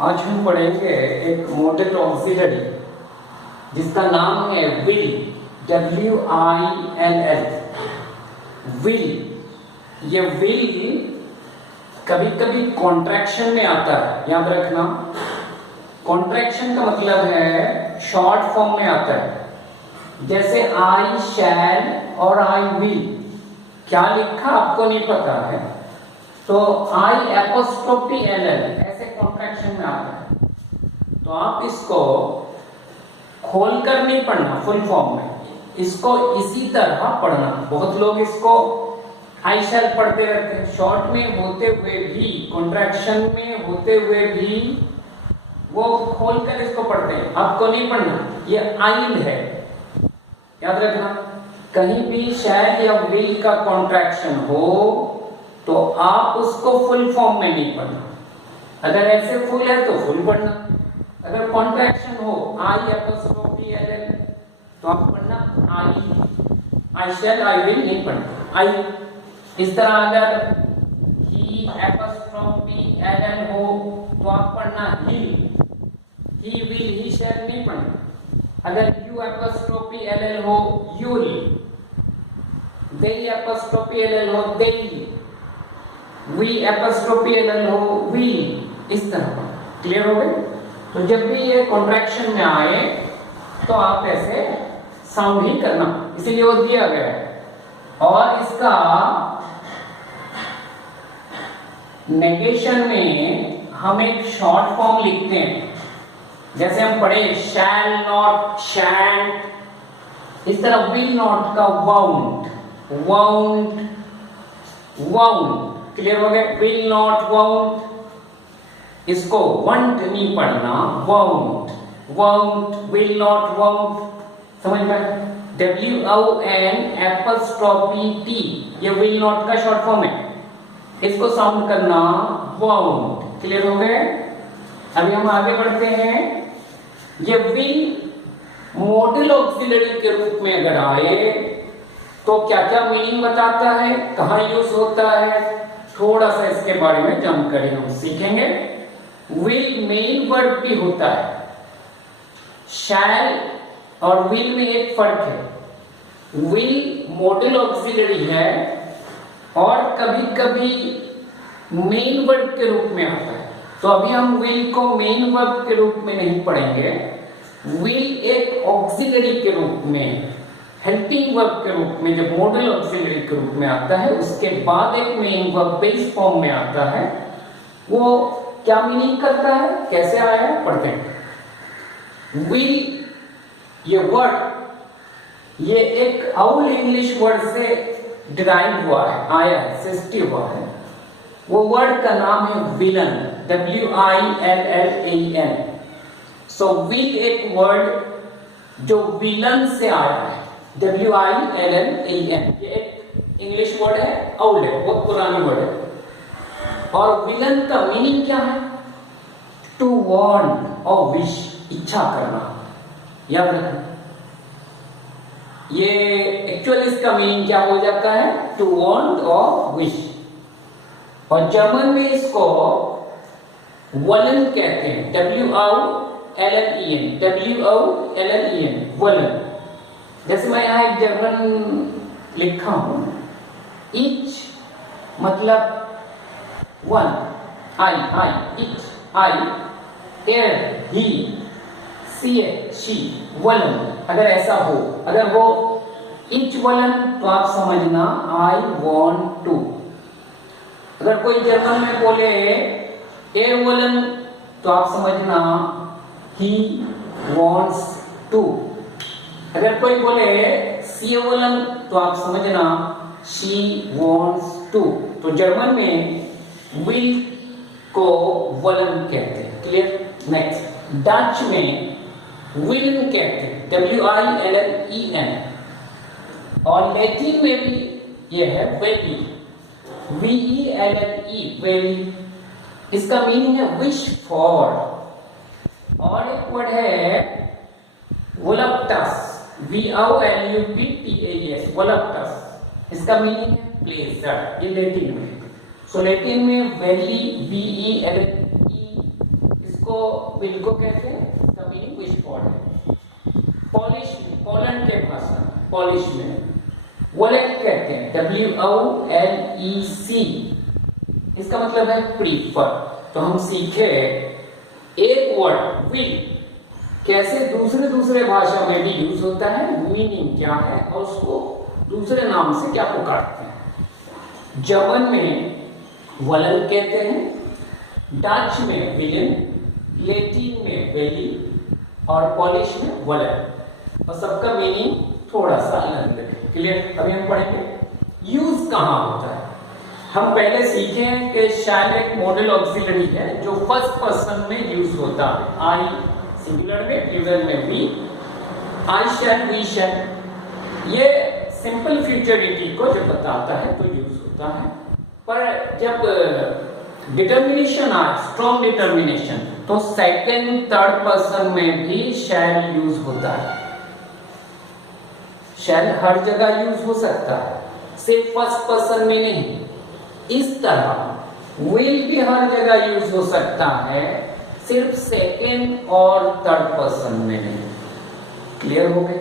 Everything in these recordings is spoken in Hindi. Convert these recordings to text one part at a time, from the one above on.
आज हम पढ़ेंगे एक मॉडल ऑक्सिलरी जिसका नाम है विल, WILL। विल, ये विल कभी कभी कॉन्ट्रैक्शन में आता है, याद रखना। कॉन्ट्रैक्शन का मतलब है शॉर्ट फॉर्म में आता है, जैसे आई शैल और आई विल। क्या लिखा आपको नहीं पता है तो IL ऐसे कॉन्ट्रैक्शन में आता है, तो आप इसको खोलकर नहीं पढ़ना फुल फॉर्म में, इसको इसी तरह पढ़ना। बहुत लोग इसको आई शैल पढ़ते रहते हैं, शॉर्ट में होते हुए भी, कॉन्ट्रैक्शन में होते हुए भी वो खोलकर इसको पढ़ते हैं। आपको नहीं पढ़ना, ये आइल है, याद रखना। कहीं भी शैल या विल का कॉन्ट्रैक्शन हो तो आप उसको फुल फॉर्म में नहीं पढ़ना। अगर ऐसे फुल है तो फुल पढ़ना, अगर कॉन्ट्रैक्शन हो IL तो आप पढ़ना आई शैल आई विल नहीं पढ़ना, आई। इस तरह अगर HE'Ll हो तो आप पढ़ना ही विल ही शैल नहीं पढ़ना। अगर ULL हो यूल, LL हो they, VLL हो we, इस तरह। क्लियर हो गए? तो जब भी ये कॉन्ट्रैक्शन में आए तो आप ऐसे साउंड ही करना, इसीलिए वो दिया गया है। और इसका नेगेशन में हम एक शॉर्ट फॉर्म लिखते हैं, जैसे हम पढ़े शैल नॉट शैंट, इस तरह विल नॉट का वाउंट, क्लियर हो गया? विल नॉट वाउंट, इसको वंट नहीं पढ़ना, वाउंट विल नॉट वाउंट, समझ में? WON ये विल नॉट का शॉर्ट फॉर्म है, इसको साउंड करना वाउंट। क्लियर हो गए? अभी हम आगे बढ़ते हैं। ये विल मॉडल ऑक्सिलरी के रूप में अगर आए तो क्या क्या मीनिंग बताता है, कहां यूज होता है, थोड़ा सा इसके बारे में जानकारी हम सीखेंगे। विल मेन वर्ब भी होता है, शैल और विल में एक फर्क है। विल मॉडल ऑक्सिलरी है और कभी कभी मेन वर्ब के रूप में आता है, तो अभी हम विल को मेन वर्ब के रूप में नहीं पढ़ेंगे। विल एक ऑक्सिलरी के रूप में, हेल्पिंग वर्ब के रूप में जब मॉडल ऑक्सिलरी के रूप में आता है, उसके बाद एक मेन वर्ब बेस फॉर्म में आता है। वो क्या मीनिंग करता है, कैसे आया है, पढ़ते हैं। विल ये वर्ड, ये एक ऑल इंग्लिश वर्ड से डिराइव हुआ है, आया है, सृष्टि हुआ है। वो वर्ड का नाम है विलन, WILLAN। सो विल एक वर्ड जो विलन से आया है, WILLAN। ये एक इंग्लिश वर्ड है, ऑल है, बहुत पुरानी वर्ड है। और विलन का मीनिंग क्या है? टू वांट और विश, इच्छा करना, याद रखना। ये एक्चुअली इसका मीनिंग क्या हो जाता है? टू वांट और विश। और जर्मन में इसको वलन कहते हैं, WOLLEN, वलन। जैसे मैं यहां एक जर्मन लिखा हूं, इच मतलब वन, आई, इच, आई, एयर, ही, सी, वलन। अगर ऐसा हो, अगर वो इच वलन तो आप समझना आई वॉन्ट टू। अगर कोई जर्मन में बोले ए वलन तो आप समझना ही वॉन्ट्स टू। अगर कोई बोले सी वलन तो आप समझना शी वॉन्ट्स टू। तो जर्मन में विल को वलन कहते हैं। क्लियर? नेक्स्ट, डच में विलन कहते हैं, WILLEN। और लैटिन में भी ये है वेली, VELLE, वेली। इसका मीनिंग है विश फॉर। और एक वर्ड है वोलप्टस, VOLUPTAS, वोलप्टस। इसका मीनिंग है प्लेजर, ये लैटिन में। सो लैटिन में वेली, VELLE, इसको विल को कहते हैं, द मीनिंग विश फॉर है। पॉलिश में, पोलैंड के भाषा पॉलिश में वोलेक कहते हैं, WOLEC, इसका मतलब है प्रीफर। तो हम सीखे एक वर्ड विल कैसे दूसरे भाषा में भी यूज होता है, मीनिंग क्या है और उसको दूसरे नाम से क्या पुकारते हैं। जर्मन में वलन कहते हैं, डच में विलन, लैटिन में वेली और पॉलिश में वलन, और सबका मीनिंग थोड़ा सा अलग अलग है। क्लियर? अभी हम पढ़ेंगे यूज कहां होता है। हम पहले सीखे हैं कि शैल एक मॉडल ऑक्सिलरी है जो फर्स्ट पर्सन में यूज होता है, आई सिंगुलर में, प्लूरल में we, I shall, we shall. ये सिंपल फ्यूचरिटी को जब बताता है तो यूज होता है, पर जब डिटर्मिनेशन आए, स्ट्रॉन्ग डिटर्मिनेशन, तो सेकंड थर्ड पर्सन में भी शैल यूज होता है। शैल हर जगह यूज हो सकता है, सिर्फ फर्स्ट पर्सन में नहीं। इस तरह विल भी हर जगह यूज हो सकता है, सिर्फ सेकेंड और थर्ड पर्सन में नहीं। क्लियर हो गए?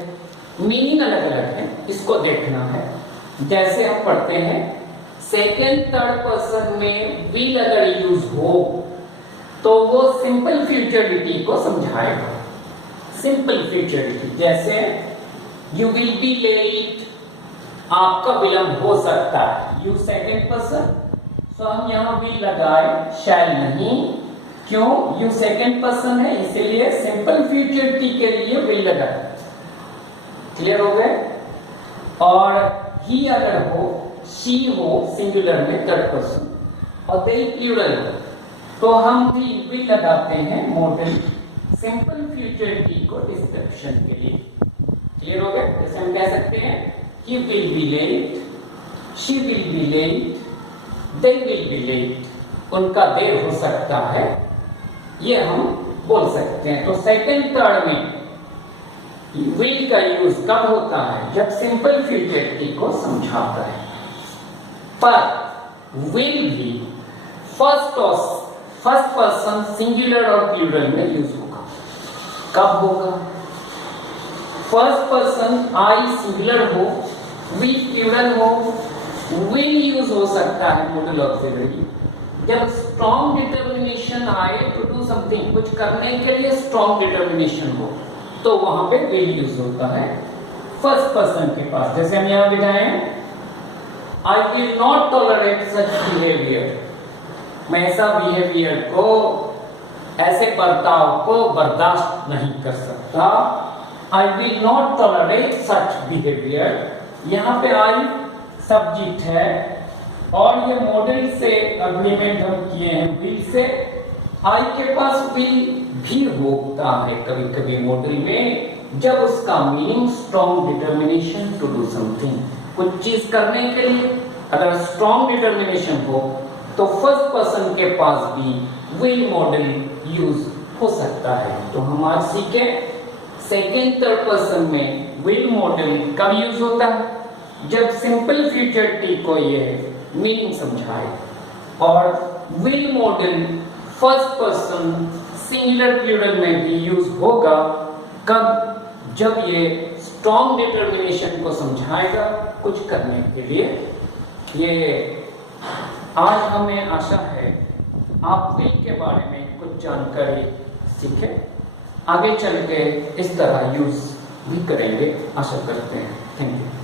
मीनिंग अलग अलग है, इसको देखना है। जैसे हम पढ़ते हैं सेकेंड थर्ड पर्सन में विल अगर यूज हो तो वो सिंपल फ्यूचरिटी को समझाएगा। सिंपल फ्यूचरिटी जैसे यू विल बी लेट, आपका विलंब हो सकता है, यू सेकेंड पर्सन, सो हम यहां विल लगाए, शैल नहीं। क्यों? यू सेकेंड पर्सन है, इसीलिए सिंपल फ्यूचरिटी के लिए विल लगाए। क्लियर हो गए? और ही अगर हो, शी हो सिंगुलर में थर्ड पर्सन, और दे प्लूरल हो, तो हम भी विल लगाते हैं मॉडल सिंपल फ्यूचरिटी को डिस्क्रिप्शन के लिए। क्लियर हो गया? जैसे हम कह सकते हैं he will be late, she will be late, they will be late, उनका देर हो सकता है, ये हम बोल सकते हैं। तो सेकंड थर्ड में will का यूज कब होता है? जब सिंपल फ्यूचरिटी को समझाता है। पर will भी फर्स्ट पर्सन सिंगुलर और प्लूरल में यूज होगा। कब होगा? फर्स्ट पर्सन आई सिंगुलर हो, वी प्लूरल हो, विल यूज हो सकता है मॉडल ऑक्सिलरी जब स्ट्रॉन्ग डिटर्मिनेशन आए टू डू समथिंग, कुछ करने के लिए स्ट्रॉन्ग डिटर्मिनेशन हो, तो वहां पे विल यूज होता है फर्स्ट पर्सन के पास। जैसे हम यहां दिखाए I will not tolerate such behaviour, मैं ऐसा बिहेवियर को, ऐसे बर्ताव को बर्दाश्त नहीं कर सकता। I will not tolerate such behaviour, यहां पे आई सब्जेक्ट है और ये मॉडल से अग्रीमेंट हम किए हैं विल से। आई के पास विल भी होता है कभी कभी मॉडल में, जब उसका meaning strong determination to do something, कुछ चीज करने के लिए अगर स्ट्रॉन्ग डिटर्मिनेशन हो तो फर्स्ट पर्सन के पास भी विल मॉडल यूज हो सकता है। तो हम आज सीखे सेकेंड थर्ड पर्सन में विल मॉडल कब यूज होता है? जब सिंपल फ्यूचरिटी को ये मीनिंग समझाए। और will modal first person singular plural में भी यूज होगा कब? जब ये स्ट्रॉन्ग डिटर्मिनेशन को समझाएगा कुछ करने के लिए। ये आज हमें आशा है आप विल के बारे में कुछ जानकारी सीखे, आगे चल के इस तरह यूज भी करेंगे, आशा करते हैं। Thank you.